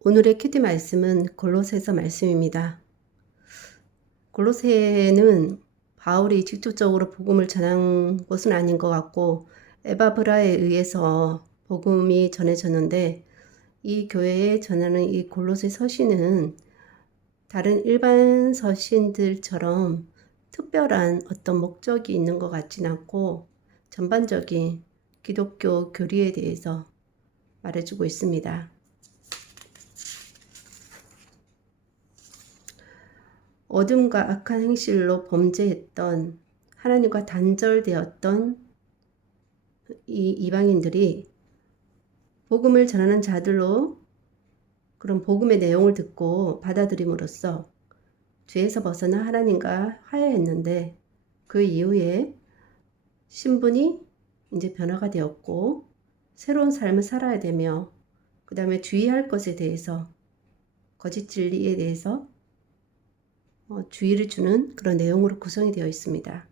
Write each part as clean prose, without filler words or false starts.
오늘의 큐티 말씀은 골로새서 말씀입니다. 골로새는 바울이 직접적으로 복음을 전한 것은 아닌 것 같고 에바브라에 의해서 복음이 전해졌는데, 이 교회에 전하는 이 골로새 서신은 다른 일반 서신들처럼 특별한 어떤 목적이 있는 것 같진 않고 전반적인 기독교 교리에 대해서 말해주고 있습니다. 어둠과 악한 행실로 범죄했던, 하나님과 단절되었던 이 이방인들이 복음을 전하는 자들로 그런 복음의 내용을 듣고 받아들임으로써 죄에서 벗어나 하나님과 화해했는데, 그 이후에 신분이 이제 변화가 되었고 새로운 삶을 살아야 되며, 그 다음에 주의할 것에 대해서, 거짓 진리에 대해서 주의를 주는 그런 내용으로 구성이 되어 있습니다.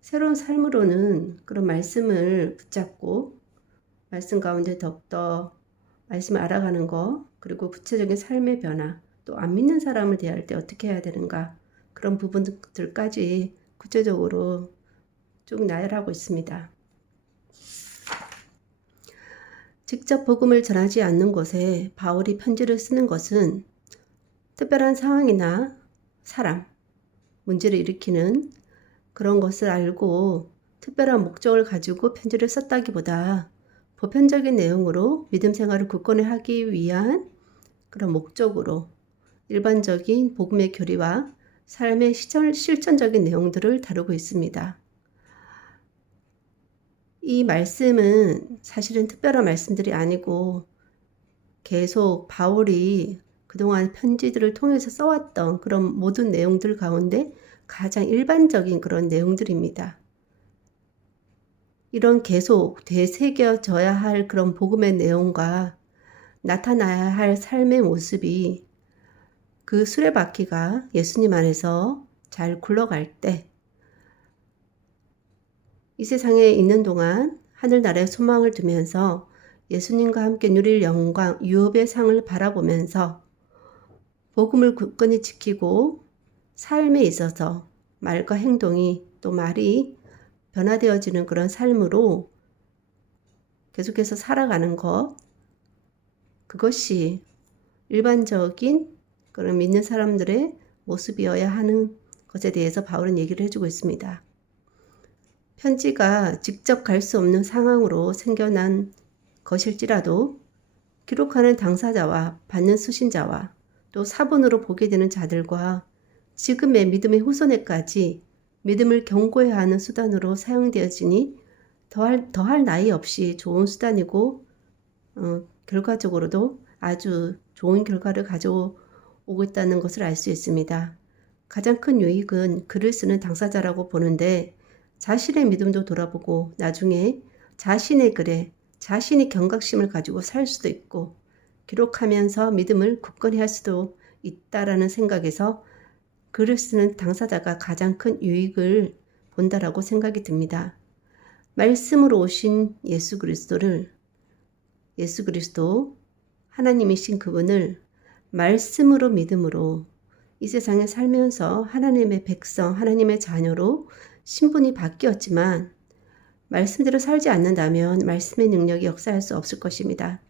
새로운 삶으로는 그런 말씀을 붙잡고 말씀 가운데 더욱더 말씀을 알아가는 것, 그리고 구체적인 삶의 변화, 또 안 믿는 사람을 대할 때 어떻게 해야 되는가, 그런 부분들까지 구체적으로 쭉 나열하고 있습니다. 직접 복음을 전하지 않는 곳에 바울이 편지를 쓰는 것은 특별한 상황이나 사람, 문제를 일으키는 그런 것을 알고 특별한 목적을 가지고 편지를 썼다기보다 보편적인 내용으로 믿음 생활을 굳건히 하기 위한 그런 목적으로 일반적인 복음의 교리와 삶의 실천적인 내용들을 다루고 있습니다. 이 말씀은 사실은 특별한 말씀들이 아니고 계속 바울이 그동안 편지들을 통해서 써왔던 그런 모든 내용들 가운데 가장 일반적인 그런 내용들입니다. 이런 계속 되새겨져야 할 그런 복음의 내용과 나타나야 할 삶의 모습이 그 수레바퀴가 예수님 안에서 잘 굴러갈 때, 이 세상에 있는 동안 하늘나라의 소망을 두면서 예수님과 함께 누릴 영광, 유업의 상을 바라보면서 복음을 굳건히 지키고 삶에 있어서 말과 행동이, 또 말이 변화되어지는 그런 삶으로 계속해서 살아가는 것, 그것이 일반적인 그런 믿는 사람들의 모습이어야 하는 것에 대해서 바울은 얘기를 해주고 있습니다. 편지가 직접 갈 수 없는 상황으로 생겨난 것일지라도 기록하는 당사자와 받는 수신자와 또 사본으로 보게 되는 자들과 지금의 믿음의 후손에까지 믿음을 경고해야 하는 수단으로 사용되어지니 더할 나위 없이 좋은 수단이고 결과적으로도 아주 좋은 결과를 가져오고 있다는 것을 알 수 있습니다. 가장 큰 유익은 글을 쓰는 당사자라고 보는데, 자신의 믿음도 돌아보고 나중에 자신의 글에 자신이 경각심을 가지고 살 수도 있고 기록하면서 믿음을 굳건히 할 수도 있다라는 생각에서 글을 쓰는 당사자가 가장 큰 유익을 본다라고 생각이 듭니다. 말씀으로 오신 예수 그리스도 하나님이신 그분을 말씀으로 믿음으로 이 세상에 살면서 하나님의 백성, 하나님의 자녀로 신분이 바뀌었지만 말씀대로 살지 않는다면 말씀의 능력이 역사할 수 없을 것입니다.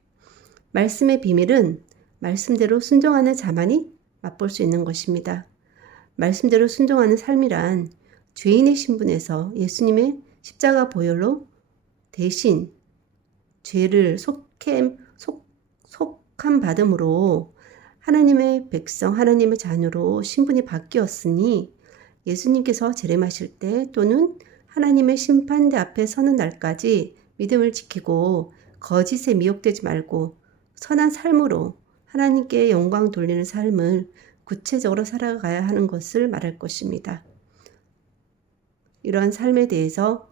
말씀의 비밀은 말씀대로 순종하는 자만이 맛볼 수 있는 것입니다. 말씀대로 순종하는 삶이란 죄인의 신분에서 예수님의 십자가 보혈로 대신 죄를 속함 받음으로 하나님의 백성, 하나님의 자녀로 신분이 바뀌었으니 예수님께서 재림하실 때 또는 하나님의 심판대 앞에 서는 날까지 믿음을 지키고 거짓에 미혹되지 말고 선한 삶으로 하나님께 영광 돌리는 삶을 구체적으로 살아가야 하는 것을 말할 것입니다. 이러한 삶에 대해서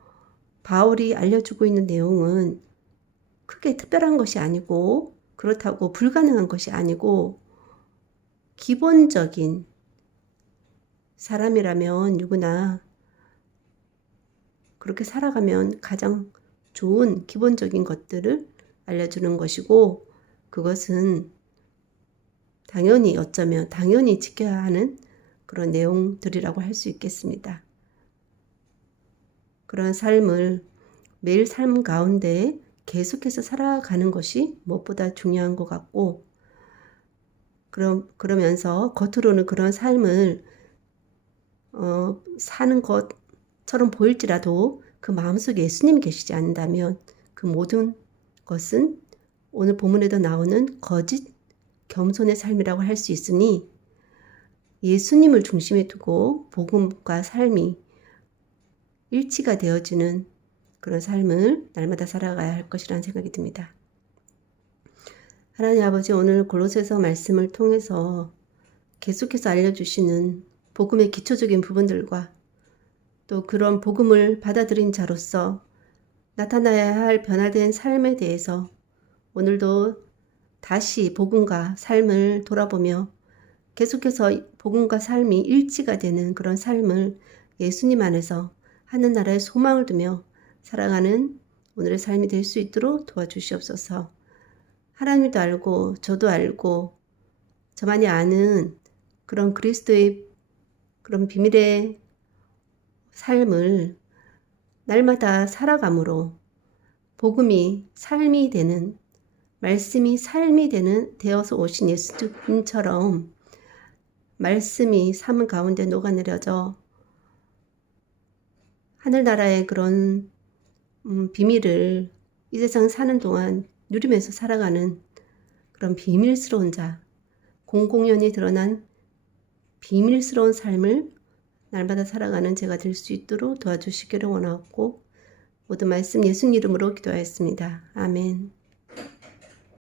바울이 알려주고 있는 내용은 크게 특별한 것이 아니고, 그렇다고 불가능한 것이 아니고, 기본적인 사람이라면 누구나 그렇게 살아가면 가장 좋은 기본적인 것들을 알려주는 것이고, 그것은 당연히 어쩌면 당연히 지켜야 하는 그런 내용들이라고 할 수 있겠습니다. 그런 삶을 매일 삶 가운데 계속해서 살아가는 것이 무엇보다 중요한 것 같고, 그러면서 겉으로는 그런 삶을 사는 것처럼 보일지라도 그 마음속에 예수님이 계시지 않는다면 그 모든 것은 오늘 본문에도 나오는 거짓 겸손의 삶이라고 할 수 있으니, 예수님을 중심에 두고 복음과 삶이 일치가 되어지는 그런 삶을 날마다 살아가야 할 것이라는 생각이 듭니다. 하나님 아버지, 오늘 골로새서 말씀을 통해서 계속해서 알려주시는 복음의 기초적인 부분들과 또 그런 복음을 받아들인 자로서 나타나야 할 변화된 삶에 대해서 오늘도 다시 복음과 삶을 돌아보며 계속해서 복음과 삶이 일치가 되는 그런 삶을 예수님 안에서 하늘나라의 소망을 두며 살아가는 오늘의 삶이 될 수 있도록 도와주시옵소서. 하나님도 알고 저도 알고 저만이 아는 그런 그리스도의 그런 비밀의 삶을 날마다 살아감으로 복음이 삶이 되는, 말씀이 삶이 되어서 오신 예수님처럼 말씀이 삶 가운데 녹아내려져 하늘나라의 그런 비밀을 이 세상 사는 동안 누리면서 살아가는 그런 비밀스러운 자, 공공연히 드러난 비밀스러운 삶을 날마다 살아가는 제가 될 수 있도록 도와주시기를 원하고 모든 말씀 예수님 이름으로 기도하였습니다. 아멘.